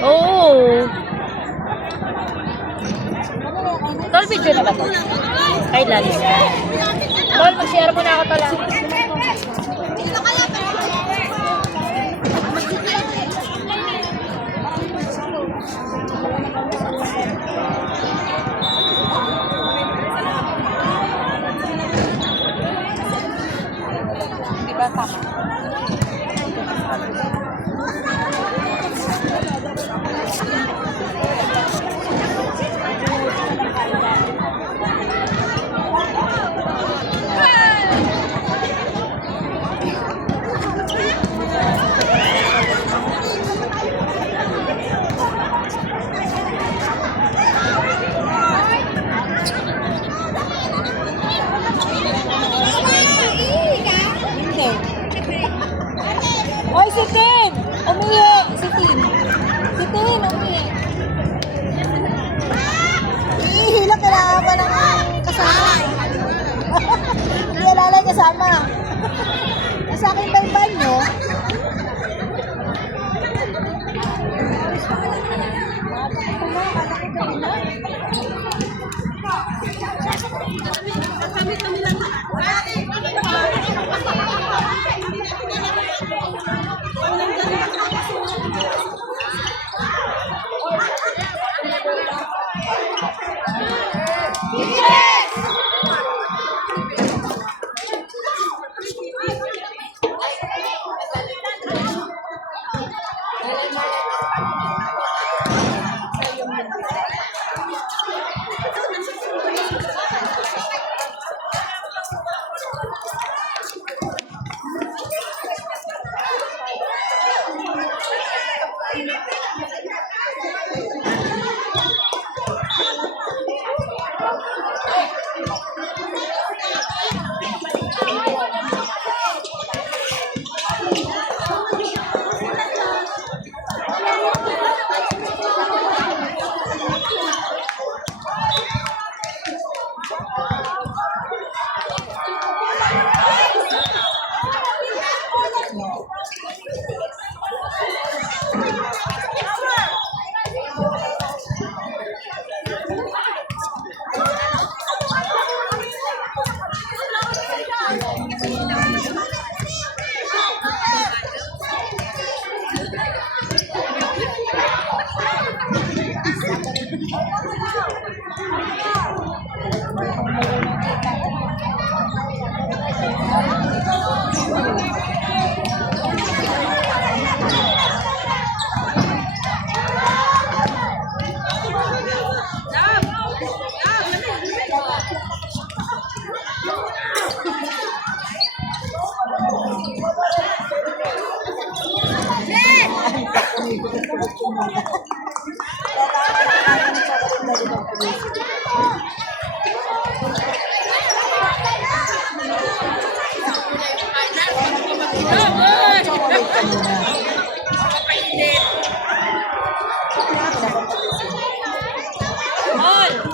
Oo. Tol, video na ba to? Ay, lalis na. Tol, mag-share mo na ako tala. Di ba tama? Hoy, si Tin! Umihi! Si Tin! Si Tin, umihi! Ihihila kailangan ba ng kasama? Hindi alala kasama. Nasa akin ba yung banyo?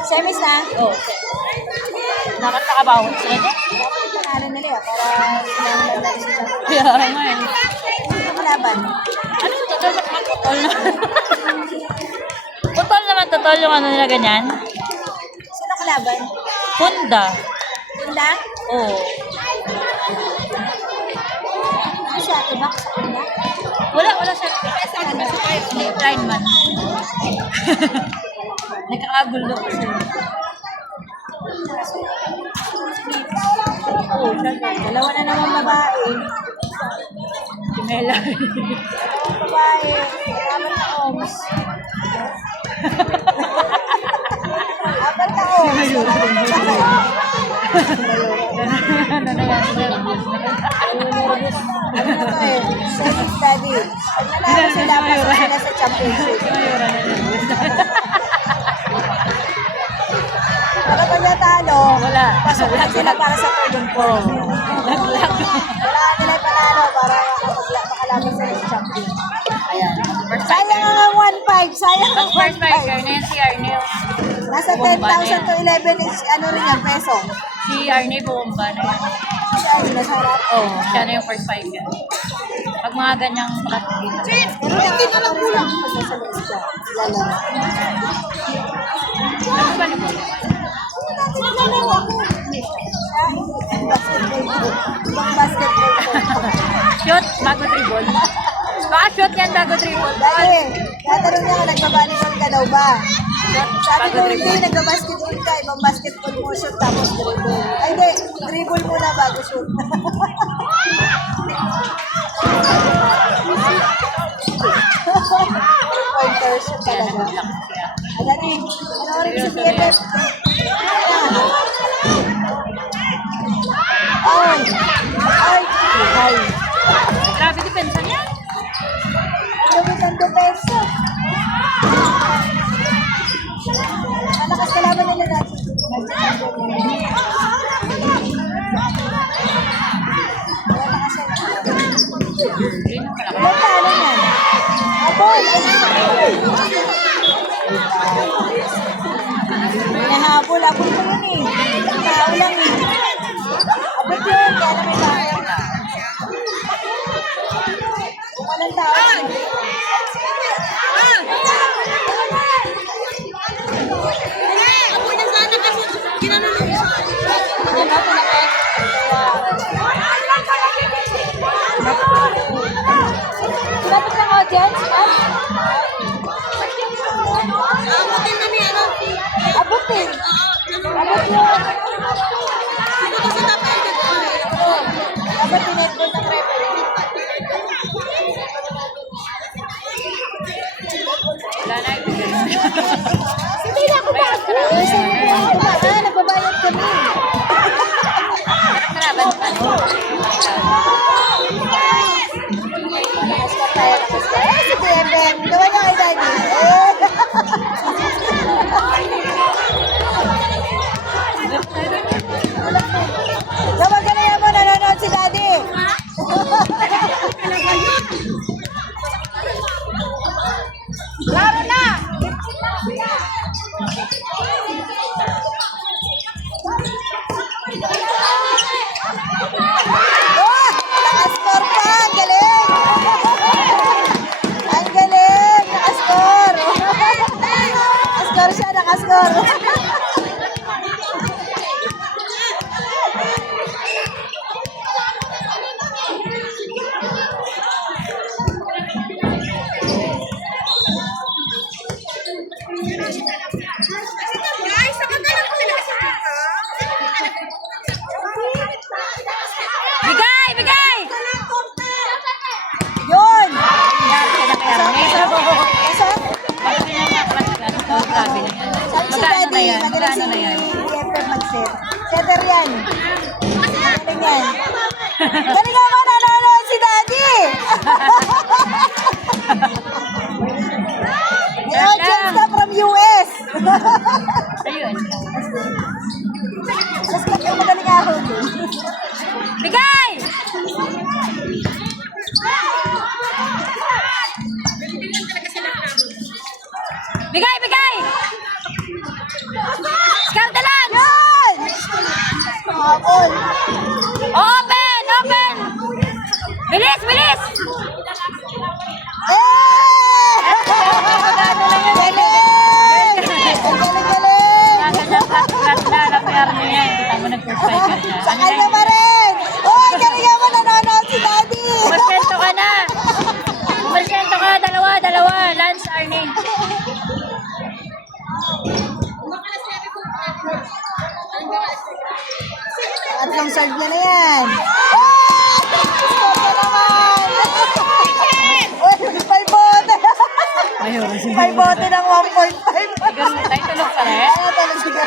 Semis na? Oo. Nakanta ka ba ako? Sige. Dapat pangalan nila para sinangan na siya. Kaya nga eh. Ano kalaban? Ano yung totoo naman? Totoo naman. Totoo naman, totoo yung ano nila ganyan. Sino kalaban? Honda. Honda? Oo. Ano siya? Tibak sa Honda? Wala siya. Hindi, blind man. Nagkakagulo kasi. Oo, dalawa na naman babae. Kimela. Babae, apat na ohms. Apat na ohms. Ano na yan? Ano na to eh? Safe study. Pag nanalo sila, pasok sila sa championship. Kapag natalo, Wala. pasok na sila para sa third four. Laglag. Wala nila panalo para makalaban sa champion. Ayan. Sayang ang 1.5. Sayang ang First 1.5. fighter na yan si Arnel. Nasa 10,000 to 11 is ano rin yan, peso. Si Arnel Bomba na yan. Siya yung nasa harap. Oo, siya na yung first fighter. Pag mga ganyang category. Pero hindi ka lang kulang. Lalaro. Ano ba naman? Lalaro ako. Basketball ko. Shoot, bago dribble. Baka shoot yan, bago dribble. Dali, tatanong niya kung nagbabalibol ka daw ba? Shoot, Sabi bago ko hindi, dribble. nagbabasketball ka. Ibang basketball mo shoot tapos dribble. Ay hindi, dribble muna bago shoot. Pointer shoot talaga. Dali, panoorin si BFF. Ay! Ay! Ay! Grabe depensa niya. Lumit ang depensa. Malakas kalaban nila natin. Wala kasi. Ilan talo yan? Abol! Hinahabol. Abol mo yun eh. Tao lang eh. Abol yun. Kaya na may tao. Kung walang tao. Dapat ng audience, ma'am? Abutin. Abot yun. Dapat tinetball ng referee. Wala na ito. Hindi na ako ba? Nagbabayad kami. Karaban pa. Lakas ka tayo, lakas ka. Si Kevin, gawa niya kay Daddy. Gawa ka na yan mo, nanonood si Daddy. Laro na! Oh! Naka-score pa! Ang galing! Ang galing! Naka-score! Naka-score siya, naka-score! Bigay! Bigay! Yun! Grabe na yan. Sabi si Magkano na Daddy, yan? magaling Magkano na yan? si BFF mag-set. Setter yan. Galing yan. Galing naman nanonood si Daddy! May audience na from US! Ayun. Mas magaling ako. Bigay! Bigay! Bigay! Skartalan! Yun! Habol! Open! Open! Bilis! Bilis! Eh! Magkano na yan? Galing! Ang galing-galing! Alam mo yan niya. Kita mo nag-perspire niya. Sakay na pa rin! Oh, galing naman nanonood si Daddy! Umasyento ka na! Umasyento ka! Dalawa! Lance Arning. Tatlong serve niya na yan. Oh! Score ka naman! Uy, may bote! Ayun. May bote ng 1.5. Tayo tulog pa rin. Ano talaga siya?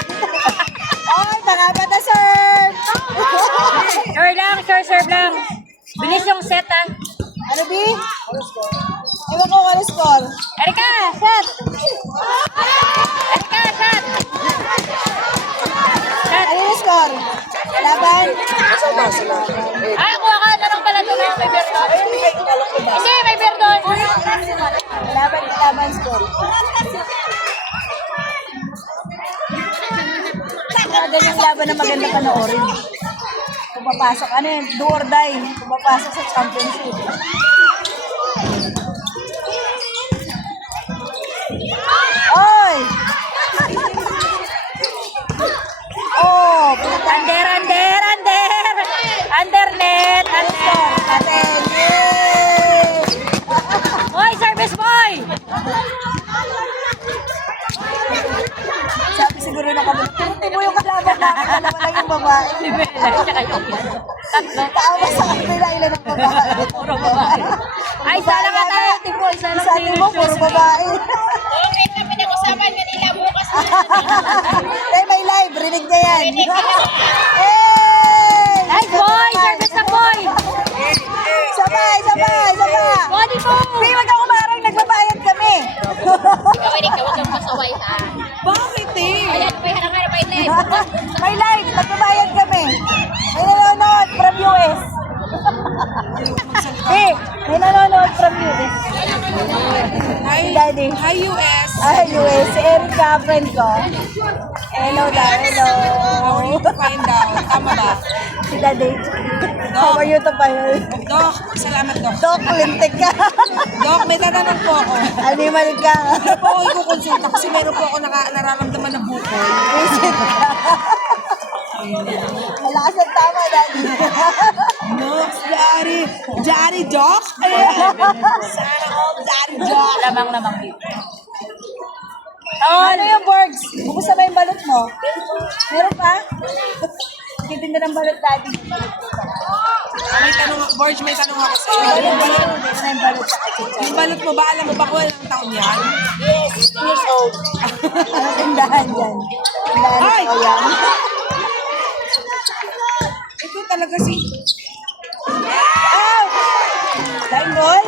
Ay, pangapat na serve! Sure lang, serve lang. Bilis yung set ah. Ano, B? Ewan ko kung ano score. Erika, set! Erika, set! Set! Ano yung score? Laban? Ay, kuha ka na lang pala doon. May beer doon. Hindi, may beer doon. Laban score. Magaling laban na maganda panoorin. Kung papasok, ano yun, do or die. Kung papasok sa championship. namin, dalawa lang yung babae. Si Bella, tsaka yung tatlo. Tapos sa kanila, ilan ang babae. Puro babae. Ay, sana nga tayo, Tipo. Isa lang Sabi mo, puro babae. Okay, kami na kasama kanila bukas. Tay, may live. Rinig niya yan. Hey! Ay, boy! Service na, boy! Sabay, sabay, sabay. Body po! Hindi, wag ako marang. Nagbabayad kami. Ikaw, Erika, huwag kang pasaway, ha? Bakit eh? Ayan, may harang-harang pa ito. May live. Nagbabayad kami. May nanonood from US. Eh, may nanonood from US. Hi, Daddy. Hi, US. Ay, US. Si Erika, friend ko. Hello, daw. Hello. How are you to find out? Tama ba? Si Daddy. How are you to find? Doc, salamat, Doc. Dok, lintik ka. Doc, may tatanong po ako. Animal ka. Ano po ako ikukonsulta kasi meron po ako nararamdaman na bukol. Visit ka. Malakas ang tama, Daddy. No, Daddy Doc? Ayan. Sana all Daddy Doc. Lamang-lamang dito. Oh, ano yung Borgs? Kumusta ba yung balot mo? Meron pa? Titinda ng balot, Daddy. May tanong, Borge, may tanong ako sa iyo. Yung balot, Meron na yung balot sa kitchen. yung balot mo ba, alam mo ba kung ilang taon yan? Yes, 16 years old. Ano tindahan dyan? Tindahan Ay! ko yan. Ito talaga si... Ow! Line ball?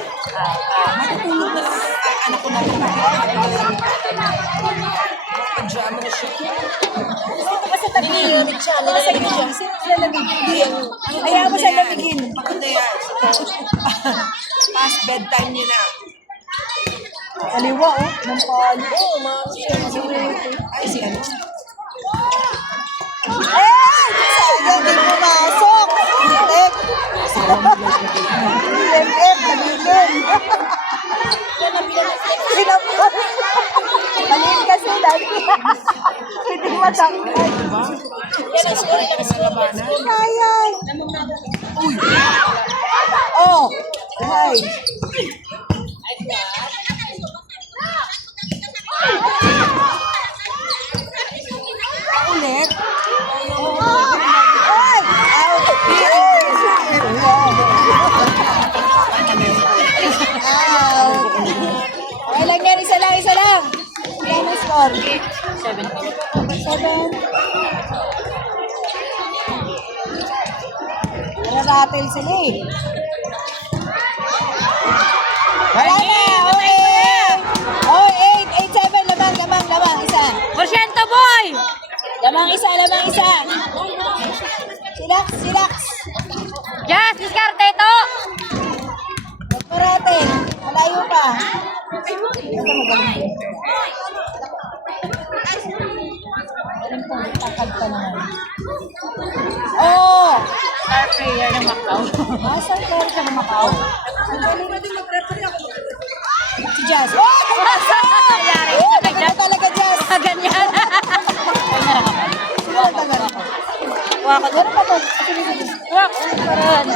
Matutulog na lang. Ano ko na rin. Pajama na siya. Ito pa sa tabi. Ito pa sa gilid. Sino sila lamigin? Ayaw mo siya lamigin. Bakit na yan? Past bedtime niyo na. Kaliwa, oh. Nang pali. Oh, Ay, si ano? Eh! Sayang, di pumasok. Tek. EMF, nabigin. Sinapos. Maliit kasi, Daddy. Hindi matangkay. Yan ang score niya sa labanan. Sayang. Oh, hi. Ulit. Ay! Out! Out! Okay lang yan, isa lang, isa lang. Ilan ang score? 7. Nararattle sila eh. Wala na! Okay! 8, 7, lamang, isa. Porsyento, boy! Lamang isa. Silax. Jazz, diskarte ito! Nagparating. Malayo pa. Ito magaling. Galing po, takad pa naman. Oh! Star player ng Macau. Saan player ka na Macau? Si Jazz. Oh! Pumasok! Nangyari. Oh, maganda talaga, Jazz. Ganyan. Siguro tagal ako. Waka, gano'n pa to. Sige. Wak, paraan.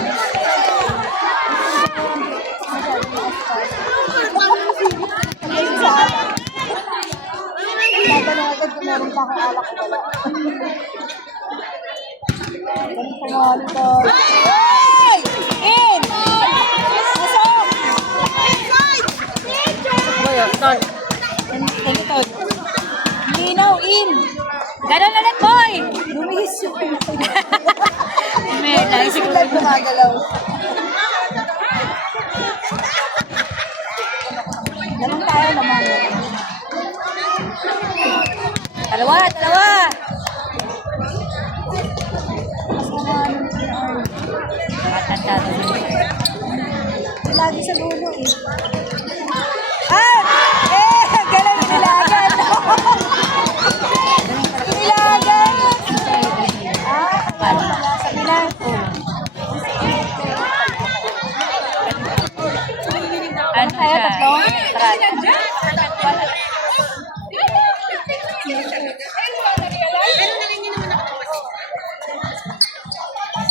Tatanong agad kung meron pa akong alak ko wala. Ganun pa nga nito. Hey! In! Masok! Boy, tol. Ganito. Linaw, in! Ganon ulit, boy! Lumis yung May naisip ko. live gumagalaw. Ganun tayo naman. Dalawa! Matanda to. Lagi sa dulo eh. Ah! Galang nilagan. Nilagan! Sabi na. Ano Tayo, siya? tatlo?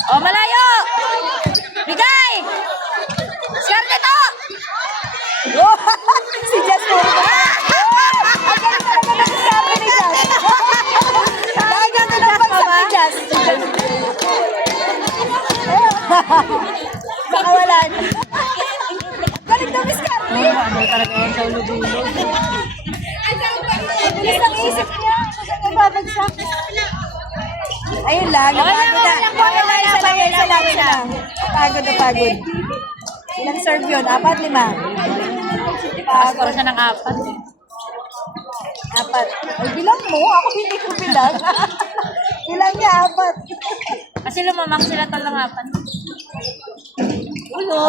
Oh, malayo! Bigay! Swerte to! Oh, si Jess po. Ang galing talaga ng sabi ni Jess. Bakit natin ang pagsabi Baka wala na. Galing na, Miss Carly. Ano talaga yan sa ulo-ulo. Bilis ang isip niya. Saan niya babagsak? Ayun lang, napagod na. Isa lang. Napagod. Ilang serve yun? 4, 5? Paskor siya ng 4. 4. Ay, bilang mo. Ako hindi ko bilang. Bilang niya, 4. Kasi lumamang sila talang 4. Ulo!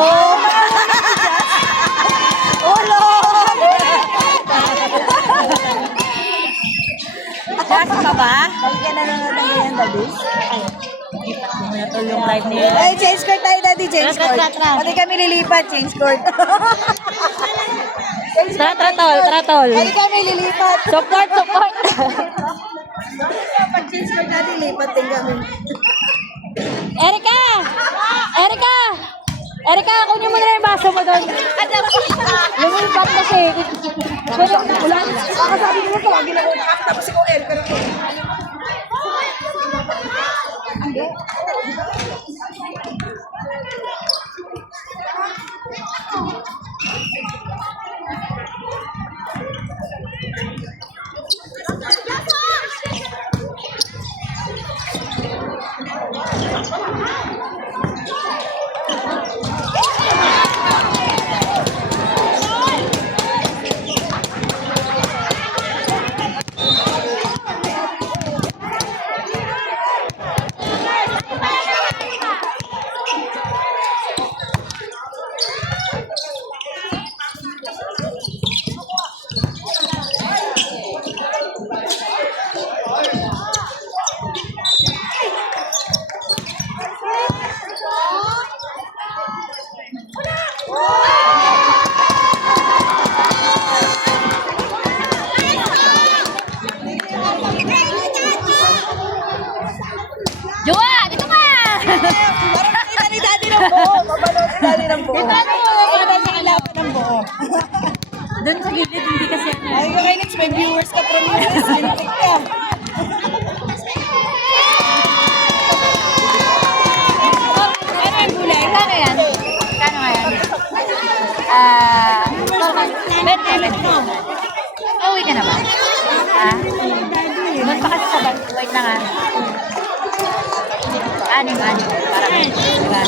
Ulo! Gas pa ba? Balik ka na nanonood ng ganyan, Daddy. Ito yung live nila. Ay, change court tayo, Daddy. Change court. Tara. Pati kami lilipat, change court. Tratol. Pati kami lilipat. Support. Pag change court natin, lipat din kami. Erika, kunin mo na yung baso mo doon. Lumipat kasi. Wala. Kakasabi ko ito, lagi na ko nakakatapos si Koel. Pero Jowa, dito ka! parang kita ni Daddy ng buo. Mabalood ni Daddy ng buo. Kita sa kalaban ng buo. Doon sa gilid, hindi kasi ano. Ay, ko kayo may viewers ka from US. Lintik ka. Ano yung gulay? Kano yan? Kano nga yan? 20. Uwi ka na ba? Ha? Doon pa kasi sa bag. Wait lang ah. 6. Para kayo. Diba?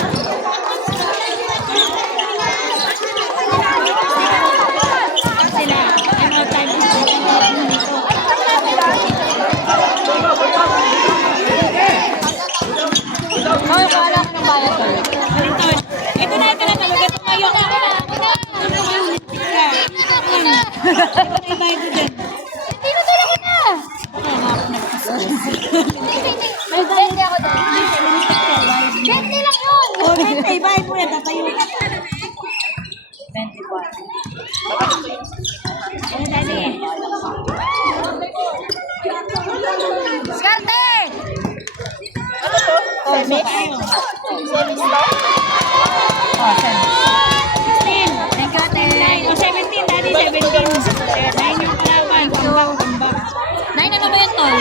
Wala ko ng bayad ko. Ito na talaga. Ito ngayon. Tino talaga na. May bayad ako doon. 20 lang yun. O, 20. Bayad mo yan. Tatayo ka. 21. Skarte! Semis? Semis ba? Oh, 16. Thank you, ate. 17, Daddy, 17. 9 yung kalaban. Kumbak. 9 ano ba yun, tol?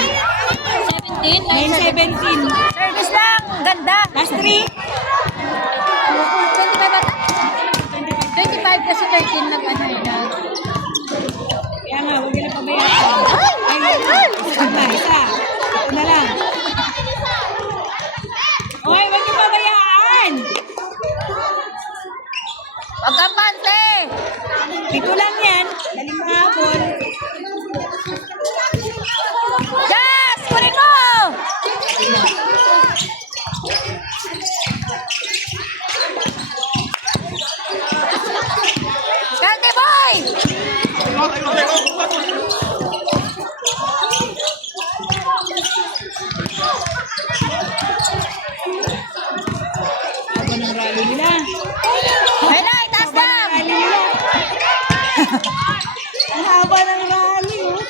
17? 9, 17. Service lang! Ganda! Last 3. 25 ata? 25 kasi 13 nag ano yun. Kaya nga, huwag nila pabayaan. Ay! Isa. Ito na lang. Hoy, huwag niyo pabayaan. Pagkampante! 7 lang yan. Daling mahapon. Jazz! Kunin mo! Skarte boy! Ako ng rally nila. Ayun na, itaas lang! Rally nila. Ang haba ng rally, oh.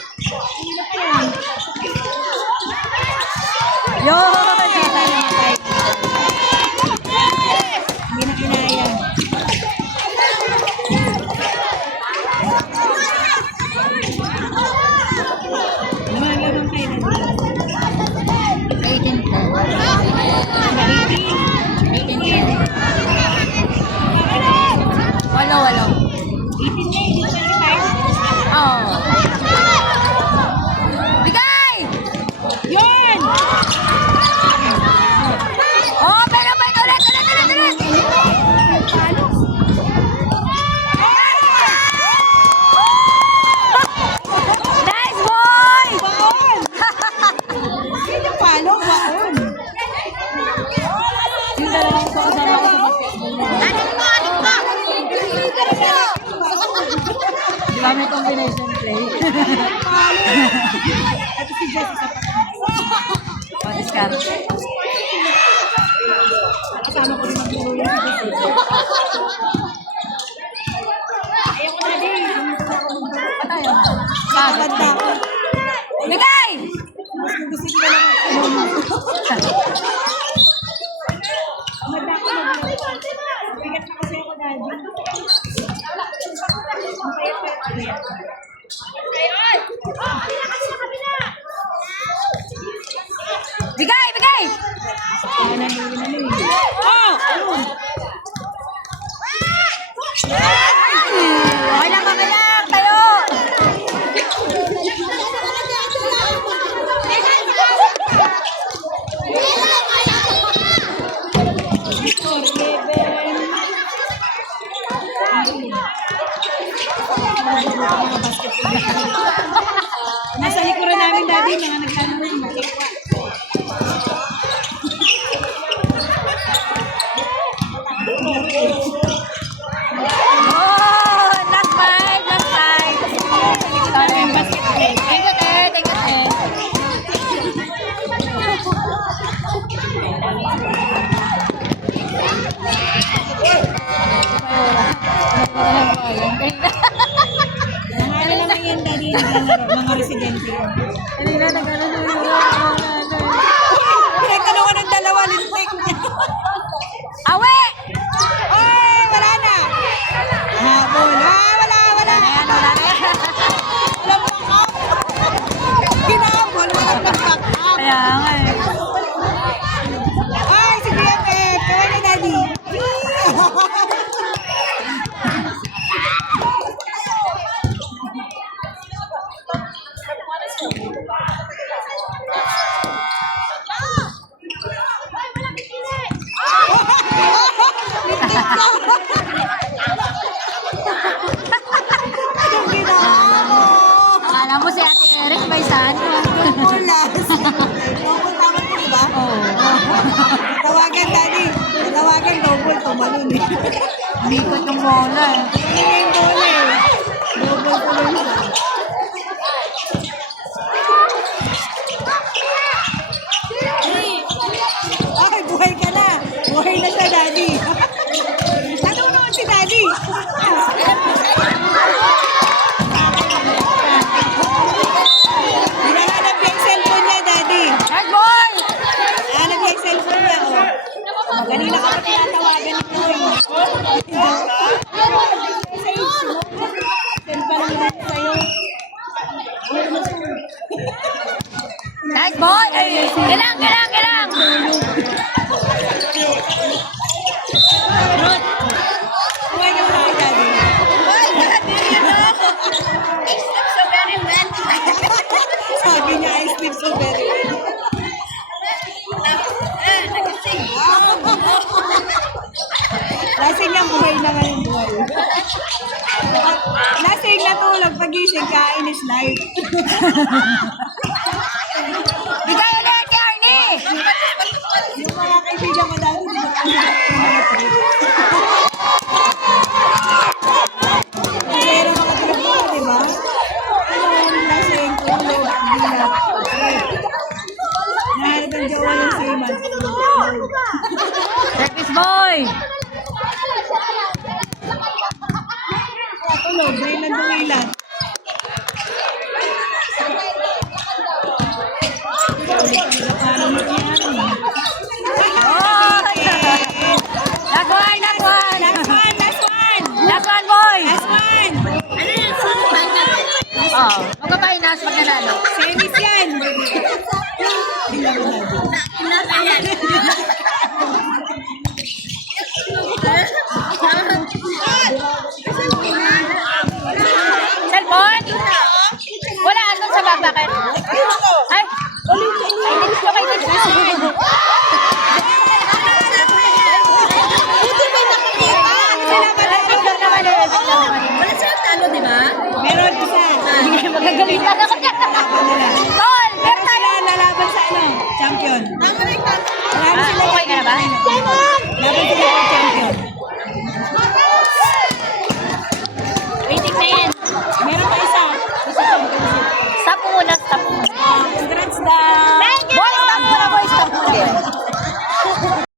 Yun! Hindi na kinaya. Lumalabang kayo na dito. 18 po. 18. 18. Kami combination play. Ito si Jess, isa pa. O, discount. Kasama ko rin maglaro yan si Jess. Ayoko na din. Pagod na. Bigay! Mas gugusin ka lang ako. Amad ako maglaro. Bigat na kasi ako dahil. Bigay! Bigay! Oh! Okay lang, okay lang. Tayo! Nasa likuran namin dati, mga nagtanong na yung makikwa. Oh! Last five! Last five! Thank you, te. Thank you, te. Mga ano naman yan dati naglalaro, mga residente. Kanina, nag-ano na yun. Pinagtanong ko ng dalawa, lintik. Awe! Oy, wala na. Habol. Wala. Wala na yan, wala na yan. Walang back-up. Ginabol, walang back-up. Kaya nga eh. Ay, si BFF. Kaway na, Daddy. Anong ginawa mo? Akala mo si Ate Erin may saan? Pulas. Pupunta mo ito, diba? Oo. Tawagan, Daddy. Tawagan, double tumalun eh. Umikot yung bola eh. Ano yung bola eh? Double tumalun. Ay, buhay ka na. Buhay na siya, Daddy. Nanonood si Daddy. Hinahanap niya yung cellphone niya, Daddy. Red boy! Hinahanap niya yung cellphone niya, oh. Kanina ka pa tinatawagan nito eh. Send pa lang natin sa'yo. Nice boy! Kailang! Buhay ka na kay Daddy. Sabi niya, I sleep so very well. Lasing na buhay na ngayon buhay. Lasing na tulog, pagising, kain is life. Bigay ulit kay Arnie! Yung mga kaibigan ko dati, zero mga trip mo, di ba? Lasing, tulog, bilat. Naharap ang jowa ng Seaman. Service boy! Tulog, brain ng dumilat. Oh! Last one! Last one boy! Oh, magpapahinas pag nanalo. Semis yan! Cellphone? Wala, andun sa bag, bakit? Ay! Ay, next ko kay next. Meron isa. Magagalitan ako dyan. Tol! Meron sila nalaban sa ano? Champion. Marami sila Okay ka na ba? laban sila sa champion. Waiting na yan.